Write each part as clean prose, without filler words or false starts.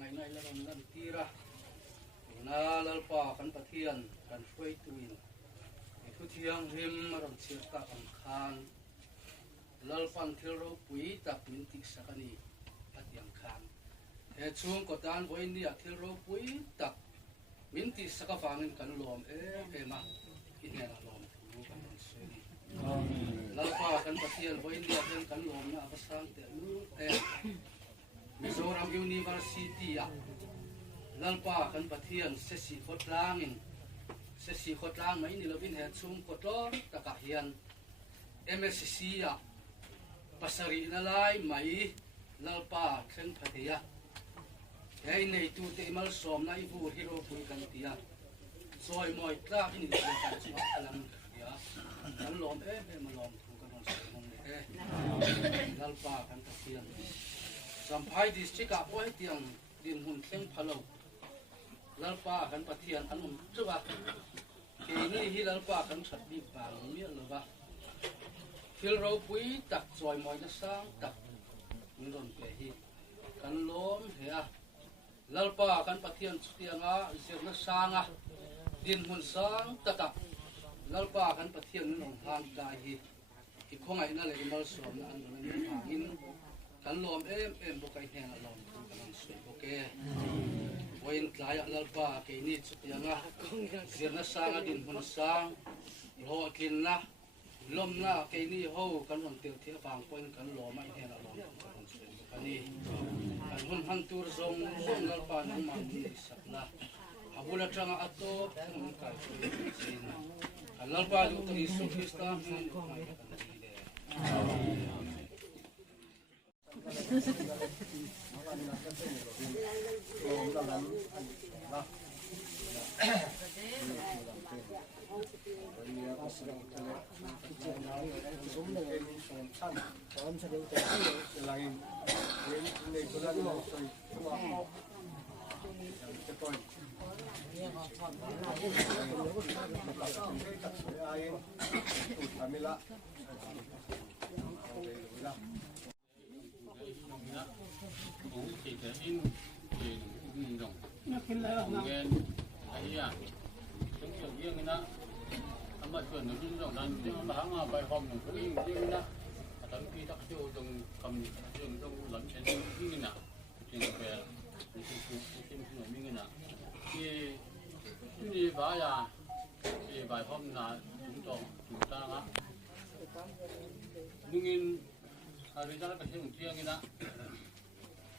ngày nay là lần tira na lalpa kan pathian kan huai tuin thu thiang him ram chiat ta ang khan lalpan thilro pui tak min tik sakani atiang khan he chung ko tan voin ni athilro pui tak min ti saka fangin kan lom ema inena lom thu kan seni lalpa kan pathian voin ni athil kan lom na pasang te nu Mizoram University lalpa kan pathian sesi khotlang mai ni lovin he chung kotor takahian MSc pasari na lai mai lalpa khen phatia hei nei tu te mal som na ibu hero pui kan tia soi moi tla ni kan chi alang ya kan lom malom thu kan on lalpa kan pathian Sampai district apa yang din hun keng phalau lalpa kan pathian anum chuwa ke ni hi lalpa kan that bi bang mi lova thil ro pui tak choi moi na sang tak min ron pe hi kan lom he a lalpa kan pathian chutianga isir na sanga din hun sang tatak lalpa kan pathian min ong hang da hi ki khongai na le mal som na an ron ni hangin kan lom em bokai hena lom kan sui boke voin tlaya lalpa ke ni chutianga isir na sanga din hun sang ho tlin na lom na ke ni ho kan on tel thil pang point kan lo mai hena lom kan sui bokani kan hun han tur zong zong lalpa nang man ni sakna abula tranga ato mun kai sin lalpa lu to isu krista mun mai kan ni mà chuyện nó cũng giống là những hàng bài học những cái riêng đó, thậm chí các chỗ trong cầm trường trong lẫn trên những cái nào, trường về những cái những cái nào, thì đi bài à, thì bài học là chúng ta á, nhưng người ta cái chuyện riêng cái đó,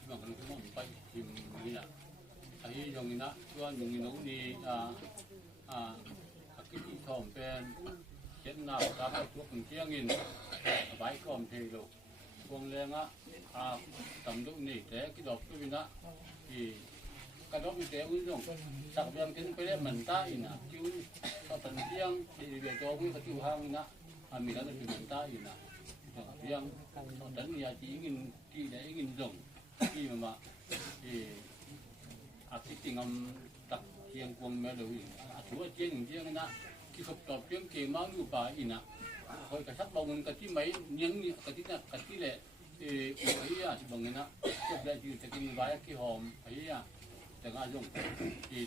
mà mình cũng không phải tìm cái nào, hay dùng cái đó, cho những cái nấu đi cáiที่ทองเป็นเช็ดหน้าตาให้ทุกคนเที่ยงอินใบก่อมเทโลวงแรงอ่ะตำดุนี่แต่กิดอกก็มีนะที่กระดกมีแต่อุ้ยลงสักเบียงกินไปได้เหมือนตาอินะจิ้วก็ตันเที่ยงที่เบียร์จอวิ่งก็จิ้วห้างนะมีแล้วก็เป็นเหมือนตาอินะเบียงตันมีอาชีพอินที่ได้อินลงที่มาที่อาทิตย์งำตักเที่ยงกวงแม่เลยถือว่าเจียงเจียงนะที่เขาตอบเพียงเกมังอยู่ป่าอีนะคอยกระชับบอกเงินกะที่ไม่เนียงนี่กะที่น่ะกะที่แหละไอ้ย่าที่บอกเงินนะพวกได้ที่จะกินไว้ที่หอมไอ้ย่าแต่งานลง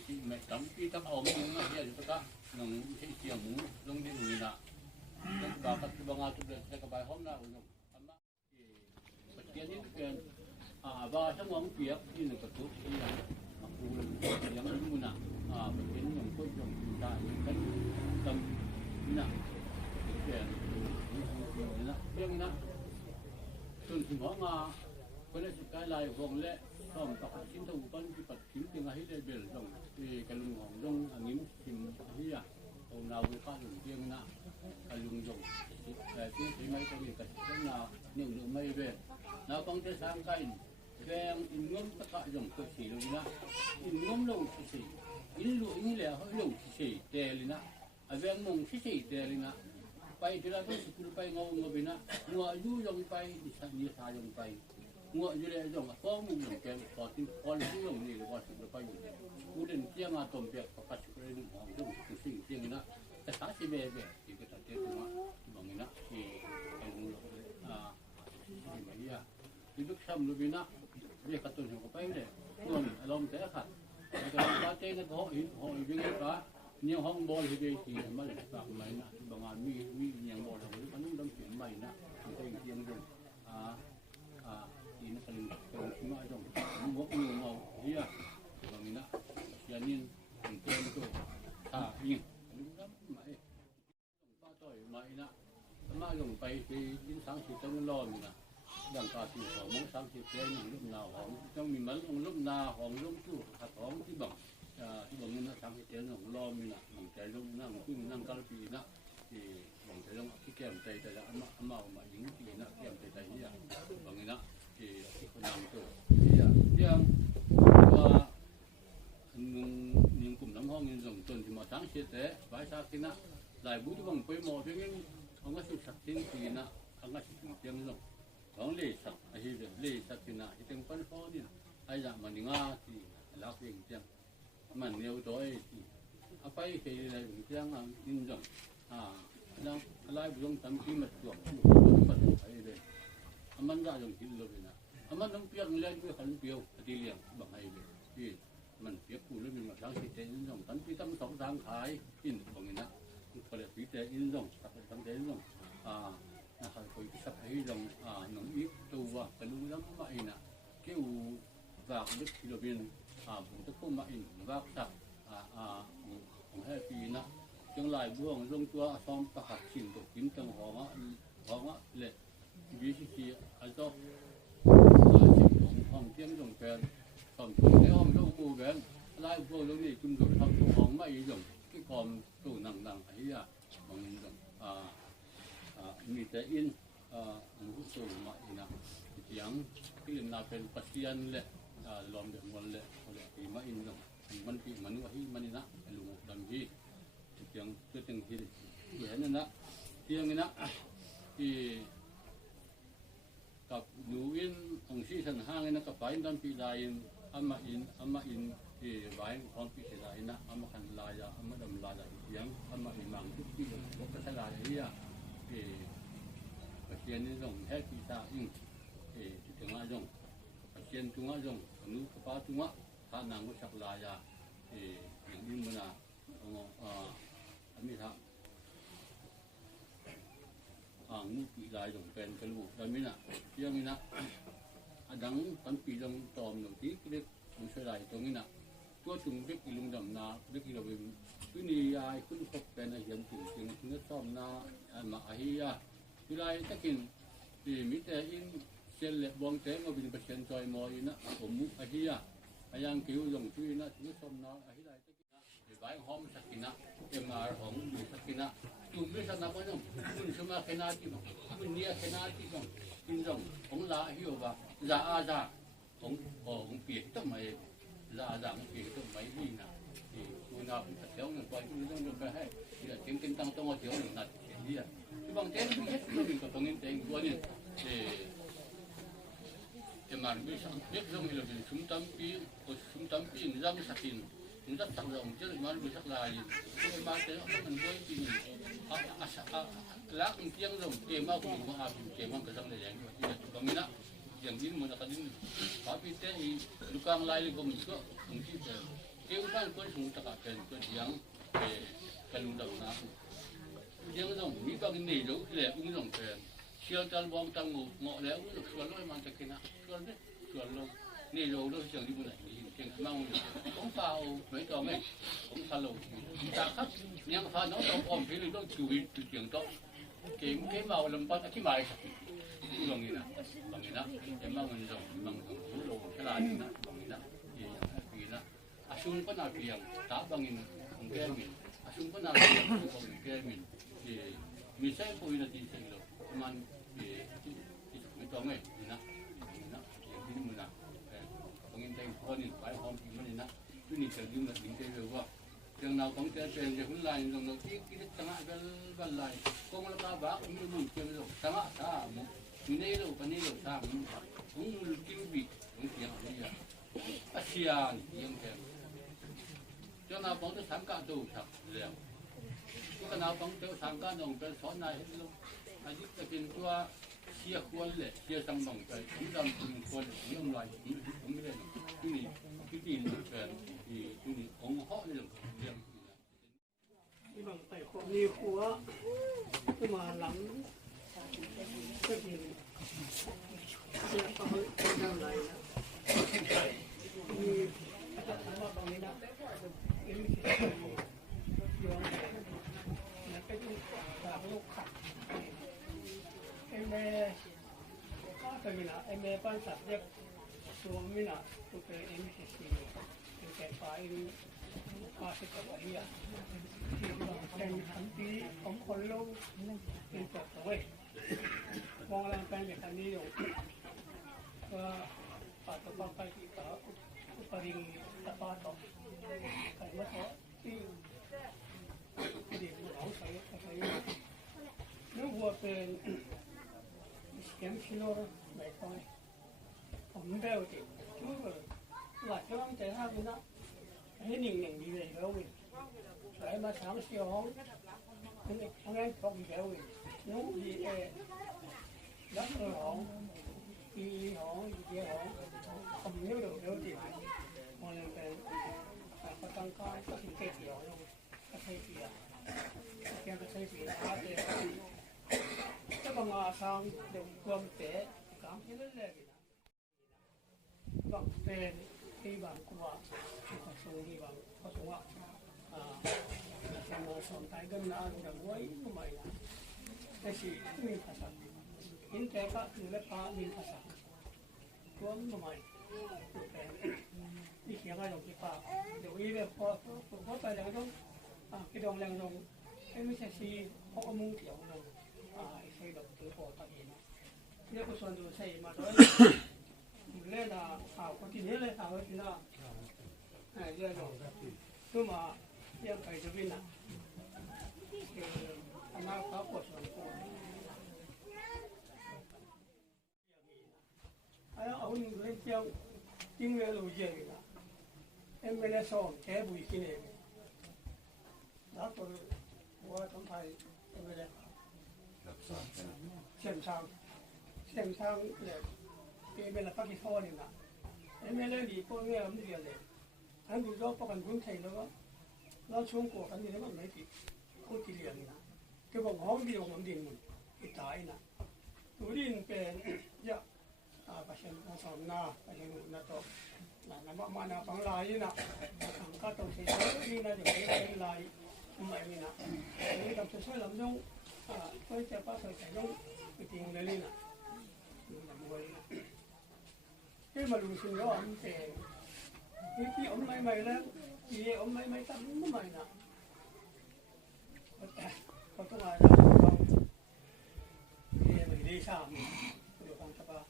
ที่ไม่ทำที่ทำหอมนึงนะย่าจะตะหนังที่เชียงหมูลงที่นี่นะลงบาปัจจุบันทุกเดือนจะกระบายหอมนะลงอันนั้นปัจจัยนี้เป็นบาทั้งหมดเปียกที่หนึ่งกระตุ้นที่ยังคูยังไม่รู้นะเป็นอย่างคนอย่างได้เป็นตำนี่นะแก่นี่นะเรื่องนะจนถึงหัวมาคนละสิบกายลายของและต้องประกาศชิ้นถูกต้นที่ปัดชิ้นเป็นอะไรได้เบลลงที่กระลุงของลงอันนี้ชิ้นที่อ่ะเอาเราไปข้าวหนึ่งเพียงนะกระลุงลงแต่ที่ไม่ต้องมีกระชิ้นนาหนึ่งหรือไม่เบลเราต้องจะสร้างกันแดงอินงมตะกะลงตัวสีลงนะอินงมลงตัวสีอินลูอินเหล่าลงสีเตลินะอาเวงมงสีเตลินะไปที่เราต้องสกุลไปงงบินะงัวยูลงไปดิฉันนี่ทายลงไปงัวยูเลยลงฟ้องมุงลงแกพอที่พอที่ลงนี่หรือว่าสกุลไปอยู่กูเดินเที่ยงอาตมเปียกประกาศสกุลนึงของลงตัวสีเที่ยงนะแต่สาสิเบเบที่ก็ตัดเตี้ยตัวบางนะที่ไอ้งูไม่ยากที่ลูกช้ำลูกบินะเรียกกระตุ้นหัวไปเลยตัวนี้อารมณ์แต่ขัดแต่การเต้นก็ห่อหินวิ่งก็เนี่ยห้องบอลที่ได้ที่มันฝากใหม่นะบางงานมีอย่างบอลของมันต้องเปลี่ยนใหม่นะมันก็ยังอยู่ที่นั่นเป็นชิ้นมาตรงวกมือเอาเฮียบางนี้นะยานินเป็นเต้นตัวยิงดูน้ำใหม่ป้าต่อยใหม่นะมาลงไปที่ยินสังสิตมันร้อนนะดังการที่ของมันสังสิเต้นอย่างลูกนาของต้องมีมันลูกนาของลูกตู้ขัดของที่บังที่บอกนี่นะทางที่เจ้าของล้อมีนะมันใจลงนั่งพึ่งนั่งกระปีนะที่บอกใจลงที่แก้มใจแต่ละอามาหญิงที่นะแก้มใจนี่อย่างบอกนี่นะที่คนนั่งตัวอย่างว่าหนึ่งกลุ่มน้ำห้องยังส่งจนที่มาทั้งเสียแต่ใบสักที่นะหลายบุตรบังไปหมดเพียงเขาก็สุดสักที่ที่นะเขาก็สุดเพียงลงของเลี้ยสักไอ้เรื่องเลี้ยสักที่นะที่เป็นคนฟ้องนี่ไอ้อย่างมันง่าที่รักเองเพียงมันเลี้ยวตัวไอ้ที่เอาไปเคยอะไรเพียงอินจัง นั่งอะไรบุญทำที่มันจวบมันไอ้เด็กมันได้ยังกินเลยนะมันต้องเปียกเล่นด้วยขันเปียวตีเลี้ยงบางไอ้เด็กที่มันเปียกกูแล้วมันมาล้างสีเต็นส่งทันที่ตั้งสองทางขายอินบางนี้นะก็เลยสีเต็นอินส่งตัดตั้งเต็นส่งนะครับคุยสับให้ส่งหนุ่มอีกตัวกระดูกแล้วมาอินนะเกี่ยวกับลึกที่เราเป็นผมจะพูดมาอินว่าสักของให้ปีนะจังหลายบ่วงลงตัวซ้อมประหัดสิ่งตกกินจังหองเลยวิธีที่อันต้องสิ่งของเที่ยงตรงแกนตอนตรงในห้องต้องกูแกนหลายบ่วงตรงนี้คุณดูทำตัวของไม่ยงที่ความตัวหนังไอ้ยาของนี้ตรงมีแต่อินมันก็ตัวมาอินะเสียงที่น่าเป็นปัจจัยเลยลมเดือดวันเลยเลยที่มาอินตรงมันที่มันว่าที่มันนี่นะลุงดำที่yang penting ini, bukan nak, yang ini nak, kap nuin angsi senhang ini kapain dan pilain, ama in, bain kon pilain nak, ama kan laya, ama dam laya yang, ama imang tu pi, bukan laya dia, pasien ini dong, hek kita in, di tengah dong, pasien tengah dong, nu kapa tengah, tanang busak laya, yang ini mana,มีครับงูปีลายของแฟนกระลูกแต่ไม่น่ะเที่ยงนี่นะดังตอนปีลงตอมหนึ่งที่เล็กมันใช่ไรตรงนี้น่ะตัวจุงเล็กอีลุงดำนาเล็กอีเราเป็นวินิยายคุณพบเป็นเห็นถึงคุณซ่อมนามาอาฮิยาปีลายตะกินที่มิแต่อินเซลเล็บบองเต้มาเป็นเปอร์เซ็นต์จอยมอยนะผมมุอาฮิยายังคิวลงที่นะคุณซ่อมนาอาฮิไลตะกินใบหอมสักกินะMR ของดูสักกินะจุ่มด้วยสนับสนุนคุณสมาขนาดที่มั้งคุณเนี่ยขนาดที่มั้งกินส่งของลาหิวบ่ลาอาจาของเปียกต้องไม่ลาอาจาของเปียกต้องไม่ดีนะที่คุณอาเป็นเจ้าหนึ่งไปคุณต้องไปให้ที่เก่งๆต้องมาเจ้าหนึ่งนัดที่ที่บางเจ้าที่เฮ็ดก็เป็นกับตรงนี้เองตัวนี้MR ไม่สั่งเด็กลงให้เราเป็นสุ่มตั้มปีนิยามสักกินมันจะตั้งเราจะมาดูสักลายมาเจอมันด้วยจริงลักเที่ยงเราเกมมากกว่าของอาบิเกมมากกว่าทั้งเลยอย่างนี้บางทีนะอย่างนี้มันก็ดิ้นtapi teh lukang lain ko musko mungkin ke upan ko sung taka pen ko yang kalung daw na yang dong mi bang ni do le ung dong pen sial tal bong tang ngo le ung sual lo man takina sual loนี่เราเรื่องเชิงที่บุญไหนเชิงมั่งผมเปล่าไม่ต่อไม่ผมทะลุจากครับยังพาน้องเราอมพี่เลยต้องจูบจุดเสียงโต๊ะเกมเมาลำพัดอธิบายสักทีตรงนี้นะตรงนี้นะเกมมั่งมันตรงมั่งตรงโลฉลาดนะตรงนี้นะปีนะอาชุนก็น่าเพียงตาบางอินของแกมินอาชุนก็น่าเพียงของแกมินมีใช่ปุยนาทีเสียงเรามันไม่ต่อไม่นะอย่างที่มึงนะคนนี้ไปหอมผิวมันนี่นะที่นี่จะยืมแบบนี้ได้เลยว่าจังเราต้องเจอเป็นจะหุ่นลายตรงนั้นที่ตั้งแต่บันลายก็มันตาบ้ามันมุ่งเกี่ยวกับตั้งแต่มีนี่เราคนนี้เราทำมุ่งกินบีมุ่งเกี่ยวอะไรอย่างอาเซียนยังแค่จังเราต้องจะทำการดูครับแล้วก็เราต้องจะทำการลงเป็นสอนนายให้เราอายุจะเป็นตัวเชี่ยควรเลยเชี่ยสังบังใจผมดำคุณควรผมน้ำลายผมไม่ได้ที่นี่ที่ดินเกิดที่นี่องค์เหาะเรื่องที่บางแต่คนมีหัวขึ้นมาหลังก็เห็นเสียงเขาทำอะไรนะมีอาจารย์ว่าตรงนี้นะเอ็มเคย้อนแล้วก็ยิ่งสามลูกขัดเอ็มเอก็มีนะเอ็มเอปั้นสัตว์เรียกตัวมีนะตัวเป็นเอ็มเคซีเป็นแก่ไฟมาสิกับว่าเฮียที่บางแห่งทันทีของคนโลกเป็นตัวตัวมองแรงแปลงอย่างนี้อยู่ก็ปัจจุบันไปที่ต่ออุปริงตะปาต่อใครมาเถอะที่เด็กหลงใส่ใส่นึกว่าเป็นเข็มชิโร่ไม่ค่อยผมเดาดินึกว่าหลักจะต้องใจห้ามนะให้หนึ่งดีเลยแล้ววิใส่มา3-4 ห้อง anh em không kéo gì nó gì đất họ đi họ kia họ không nhớ được nhớ gì mà nên cái có tăng cao có những cái gì đó có thấy gì à cái thấy gì đó thì các bạn sang được quan tế cảm thấy rất là vâng tên hy vọng của các số hy vọng có số ạ mà sống tại gần là được với mày là cái gì mình phải làm những cái các người lớp phá mình phải làm cuốn mày đi kia ngay đồng chí phá điều ý về có tài năng không cái đồng năng đồng cái mấy xe họ có muốn kiểu nào xây được từ bỏ tập hiện nếu cóส่วนตัวxây mà đó lên là có tiền hết lên có tiền là giờ rồi cứ màยังไปจะวินอ่ะอันนั้นเขาปวดส่วนตัวไอ้เอาหนึ่งเล่นเจ้ายิ่งเวลูเยอะนะเอ็มเอลสองแค่บุยกินเองแล้วตัวว่าทำไทยเอ็มเอลเสียงช้างเลยเอ็มเอลปากีสถานนี่นะเอ็มเอลดีพวกนี้มันเรียนเลยอันดูก็ประกันคนไทยแล้วก็เราช่วงก่อนนี้มันไม่ติดเขาติดเรียนนะคือบอกห้องเดียวมันดินมันติดตายนะตัวดินเป็นเยอะประชาชนสอนนาประชาชนนาโตนะน้ำมันนาฟังลายนะสังกัดตรงที่นี่นะจะเป็นลายไม่มีนะนี่เราจะช่วยลำยงช่วยเจ้าป้าช่วยแต่ยงไปทิ้งเลยนะมันมวยที่มาดูสิ่งว่ามันเป็นที่อมไม่แล้วที่อมไม่ตั้งไม่นะเขาต้องมาเราเรียนไม่ได้ซ้ำอยู่ของชาวบ้าน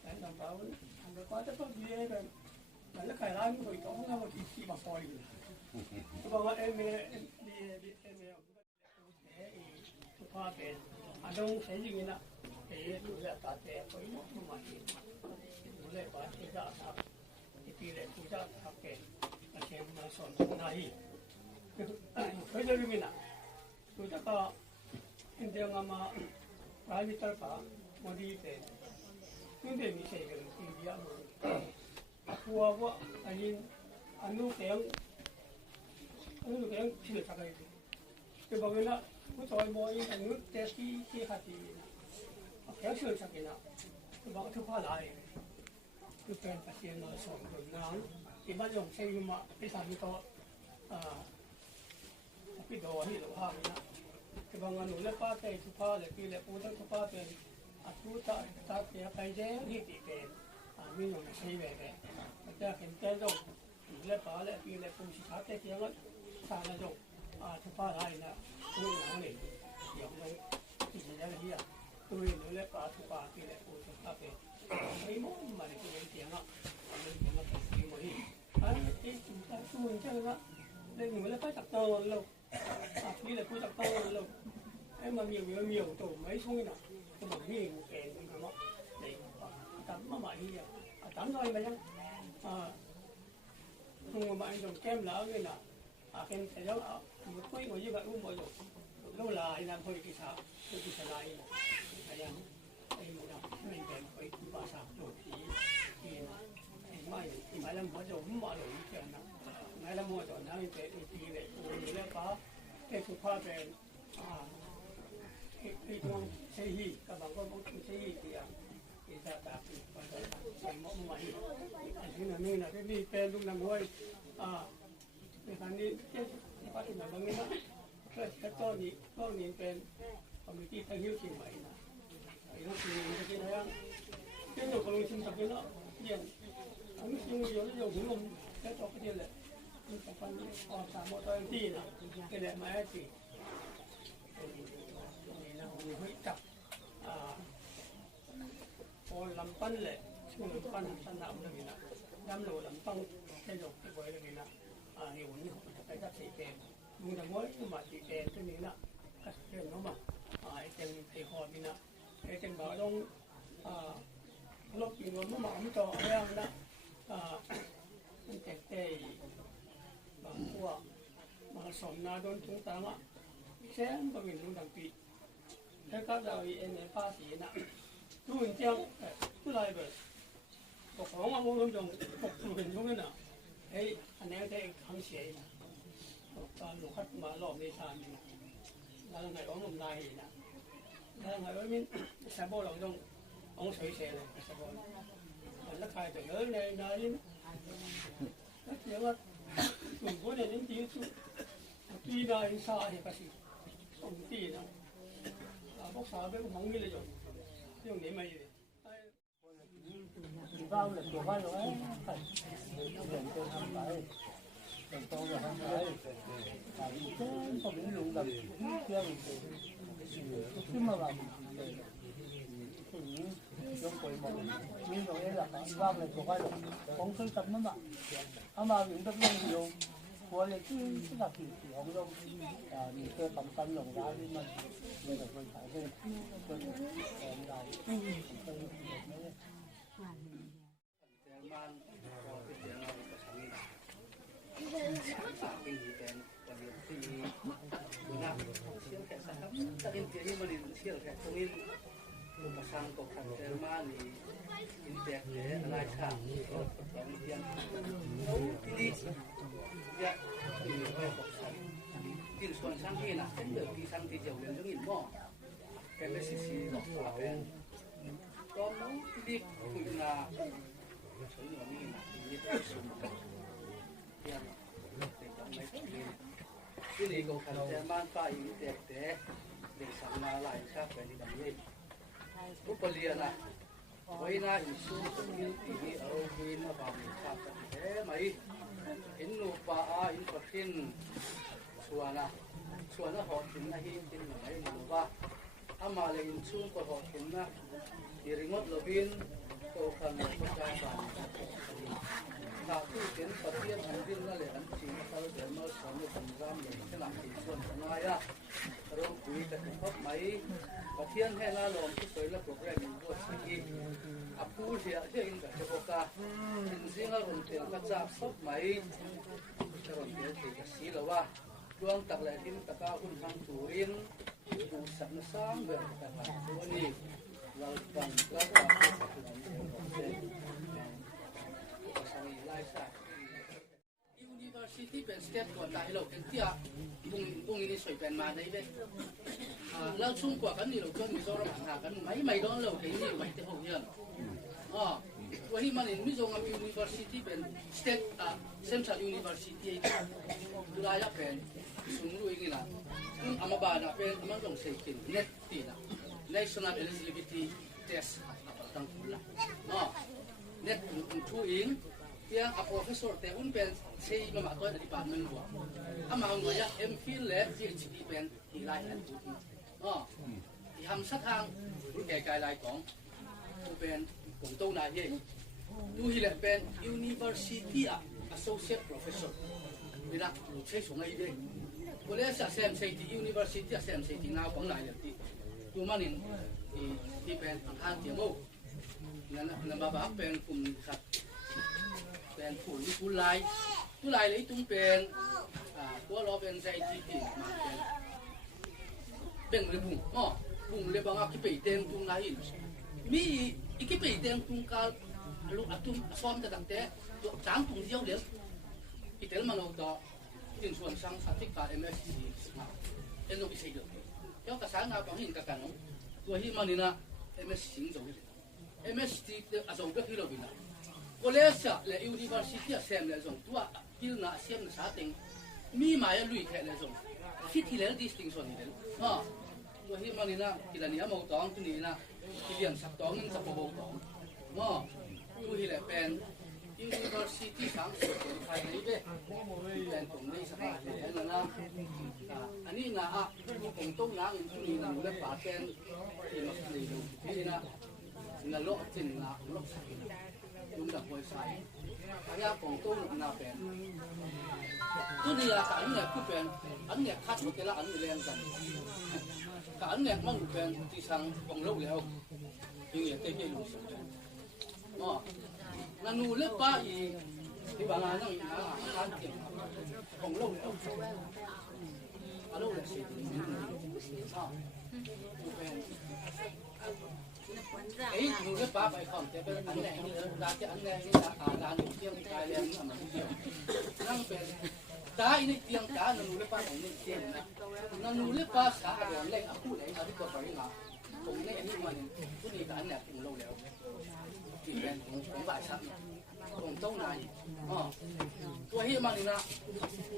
แต่ทำเราทำแบบว่าจะต้องเรียนกันมันจะขายร้านก็อีกต้องทำมาที่มาพอดีก็บอกว่าเอ็มสุภาพเป็นอันนั้นใช้ยังไงนะดูแลตาเตะไปหมดทุกวันดูแลบ้านที่จะทำที่เล็กที่จะทำเป็นอาชีพมาสอนนายเคยได้ยินนะดูจากก็อินเดียงามาปลายมิตรป่าวันที่เป็นอินเดียมีเศษกันอินเดียมันหัวว่าอันนี้อันนู้นเองชื่อสักอะไรคือบางเวลาผู้ชายมวยอันนู้นแต่ที่ขัดดีนะแค่ชื่อสักนะคือบางทุกข้อหลายคือเป็นปัจจัยมาสองคนนั้นที่บ้านยงเชียงมาพิสามิโตพี่โดนี่หรือว่านะคือบางอันนู้นเล็บป้าเป็นทุกข้อเลยพี่เล็บปูตั้งทุกข้อเป็นทุกตาเสียไปเจ้าที่ติดเป็นมีหนุ่มใช้แบบนี้จะเห็นแก่ดงเล็บป้าเล็บพี่เล็บปูสิขาแต่เสียงก็สารดงทุกข้อหลายนะตัวหนังเลยอย่างนี้ที่จะได้เรียกตัวหนูเล็บป้าทุกข้อพี่เล็บปูทุกข้อเป็นไม่มองมาเลยตัวเสียงอ่ะมันเป็นมันเป็นสีหมดที่อันนี้จุดตั้งตัวเช่นนั้นเล็บหนูเล็บป้าจับตัวเราพี่เล็บปูจับตัวเราไอ้มันมีตัวไม่ช่วยนะตัวมันมีเก่งมันก็เลยทำมาใหม่เนี่ยทำหน่อยไปยังตัวมันตรงแก้มแล้วนี่นะแก้มแต่แล้วมันคุยกับยี่ห้ออุ้มมาอยู่แล้วลายน้ำพอยกี่สาวกี่สลายนะไอ้ยังไอ้หมูดำไม่เป็นไปภาษาโดดผีที่นะไอ้ไม่ลำหัวจะหุ่มมาเลยเกินนะไม่ลำหัวจะนั่งเป็นตีเลยตัวนี้แล้วก็ไอ้สุภาพเป็นไอ้ตัวใช้หีกับบางคนต้องใช้หีที่ที่จะแบบใส่หม้อใหม่อันนี้นะที่นี่เป็นลูกน้ำห้วยในครั้งนี้เจ้าปฏิบัติบางนี้นะก็ต้นนี้เป็นคอมมิตี้ตั้งหิ้วเชียงใหม่นะไอ้ลูกนี้มันจะเป็นอะไรเจ้าหนุ่มคนชิมตับเป็นเนาะยังอันนี้ยังอยู่แล้วยังถึงลมแค่ตกเดียวเลยมันจะฟันออกสามโมตอนที่นะก็เลยมาให้ตีนี่นะผมให้จับพอลำปั้นเลยช่วงลำปั้นสนามเลยนะน้ำโหลลำปั้นแค่ยกไปไว้เลยนะนี่วันนี้ผมจะไปจับสีแดงมึงจะม้วนมาสีแดงตัวนี้นะก็เรื่องน้องมาไอ้เต็มไอ้คอนี่นะไอ้เต็มบ่อต้องลบกินวันเมื่อมาไม่ต่อเรื่องนะมันแตกบางพวกมาสมนาโดนถุงตามะ sáng có mình luôn đăng ký thế các đời em pha xí nè chú mình treo cứ lại về cuộc sống mà muốn dùng cuộc mình dùng cái nào ấy anh em thấy không xế nè lục khách mà lọp đi sàn nè là ngày ông làm đại nè là ngày ông mình sẽ bao lòng trong ông sấy xe này sẽ bao nó khai từ lớn lên đây rất nhiều lắm cùng với đến tiếng chú tuy là xa thì cái gì không tí nào bốc xả với không nghĩ là dùng để mày vào là của vào rồi phải chuyển từ hàng cái từ tô là hàng cái tại vì cái không những dùng được kia thì mà làm thì dùng quầy một nhưng rồi là vào là của vào rồi không thấy tập nó mà mà những tập nó nhiều của lại cái đặc biệt thì không đâu những cái tầm cân lồng ra đi mình phải phải về rồi lại man ko ti te na ko sangi ta ki ten pa ni ti na sial ka sa kam ta in ti ni mali sial ka to in ko pasang ko kan te ma ni in te le ala cha ko to ni tian ni ya ni ko ko sang tin suan sang hi na ten de ki sang ti jau len jong in mo ke me si si lo pa pen ko no ti ku na所以我们拿一点什么，这样，这个没问题。这里个看在满发一点的，你上哪来下回你等于，不不练了，为那一数一比二比那把你差不多没，因路把啊因不拼，说那好拼那拼拼没路吧，阿妈嘞因数不好拼那，你人我路边。ก็คันก็ได้บ้างถ้าที่เป็นปฏิบัติอันดิ้นนั่นแหละอันจริงเขาเดี๋ยวมาสอนในการร่ำเลยขนาดที่ส่วนของนายอะเราคุยกันพบไหมปฏิบัติให้น่าลงที่สวยและโปรแกรมมีบทสิ่งอับผู้เสียที่อินกับเจ้าพกาอินสิ่งอารมณ์เต็มกระจับพบไหมอารมณ์เต็มที่กระสีแล้วว่าดวงตักแหลทิมตะก้าหุ่นทางตูรินปูสันสร้างแบบต่างๆตัวนี้เราฟังแล้วก็University เป็นสเต็ปก่อนได้เราเป็นที่อ่ะตรงนี้สวยเป็นมาได้เลยแล้วช่วงกว่ากันนี่เราก็มีโซนหากันไม่ต้องเราแค่นี้ไว้ที่ห้องเรียนวันนี้มันมีโซน University เป็นสเต็ปCentral University ดูแลจะเป็นสูงรุ่ยนี่นะอามาบานะเป็นมันต้องใช้กินเน็ตตีนะ National Eligibility Test ตั้งตัวละเน็ตทุ่งอิงyang a professor te un pen sei ma to department bo ama ngo ya MPhil le PhD pen hi lai an tu hi ham sát hang ke kai lai kong tu pen kong to na ye tu hi le pen university associate professor bila sei song ai de ko le sa sem sei ti university sem sei ti na kong lai le ti tu manin ti pen ang han ti mo na ba ba pen kum khatเป็นผู้ที่ผู้ไล่เลยตุ้งเป็นตัวเราเป็นใจที่ดีมาเป็นเลยบุ้งเลยบางอ่ะที่ไปเต็มตุ้งไหนมีอีกที่ไปเต็มตุ้งการลูกตุ้งซ้อมแต่ตั้งแต่ตัวจางตุ้งเดียวเดียวอีเตลมันเอาต่อถึงส่วนสังสัตย์การ MSc มาเป็นลูกพิเศษเลยเจ้ากระสังงาบางหินกระกันตัวที่มันนี่นะ MSc สิงห์จง MSc อาจจะเป็นที่เราบินนะCollege le university sem le zong tua pil na sem na sa ting mi ma ya lui the le zong fit hi le distinction ni le wa hi mani na kilani amo tong tu ni na kilian sak tong in sa bo tong tu hi le pen university sang so khai nei be pen tong nei sa ha le na ani na a kong tong na in tu ni na le pa pen ti ma ni lu ni na lo tin na lo sa chúng ta quay sai, cái áo quần tôi là nào bền, tôi đi là cả anh này cứ bền, anh này khát một cái là anh này lên dần, cả anh này mong bền thì sang vòng lâu leo, nhưng mà cái lùi xuống bền, là nụ lớp ba thì bà là nó khát tiền, vòng lâu leo, alo là sẽ từ mình ấy những cái ba bài còn cái bên anh này như là cái anh này như là những tiếng cái lên mà mình hiểu năng về đá ini tiếng đá nó nuôi ba cũng nên tiếng nó nuôi ba xã rồi lên áp phụ lên ở cái bờ ngã cũng nên như mình cái gì cả anh này cũng lâuแล้วthì bên cũng vài sáng cũng lâu nàyตัวเฮียมันนี่นะ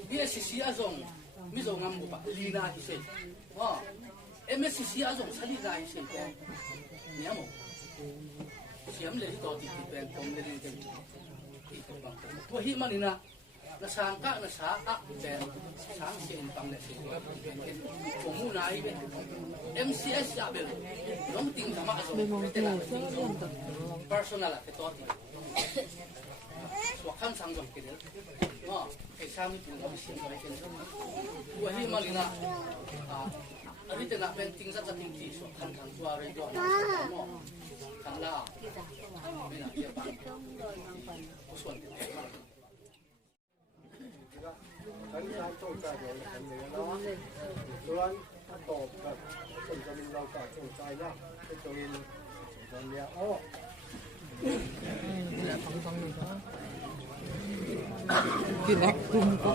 เฮียสิอาจงมิจงงามบุปลีนาที่เสเอ็มสิอาจงสลีนาที่เสเนี่ยมั้งเสียมเลยที่ตัวติดเป็นตรงเลยที่เป็นตัวเฮียมันนี่นะนาสางกะนาสาอะเป็นสางเสียนตังเลยสิเป็นผมมูนายเป็น MCS อะเป็นน้องติงธรรมะจงเป็นอะไรpersonal อะเป็นตัวติwakhan sangjong ke del exam ni pun habis yang baik kan wahi malina ari tena painting sa ting ti so kan kan tua re do mo kan la mena dia pa uswan ke ฉันทำโจทย์จากอย่างนั้นเลยเนาะส่วนถ้าตอบแบบคนจะมีเราจากโจทย์ใจยากก็จะมีตอนเนี้ยอ้อกินแอคคุ้มก็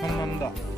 감사합니다.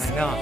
Này này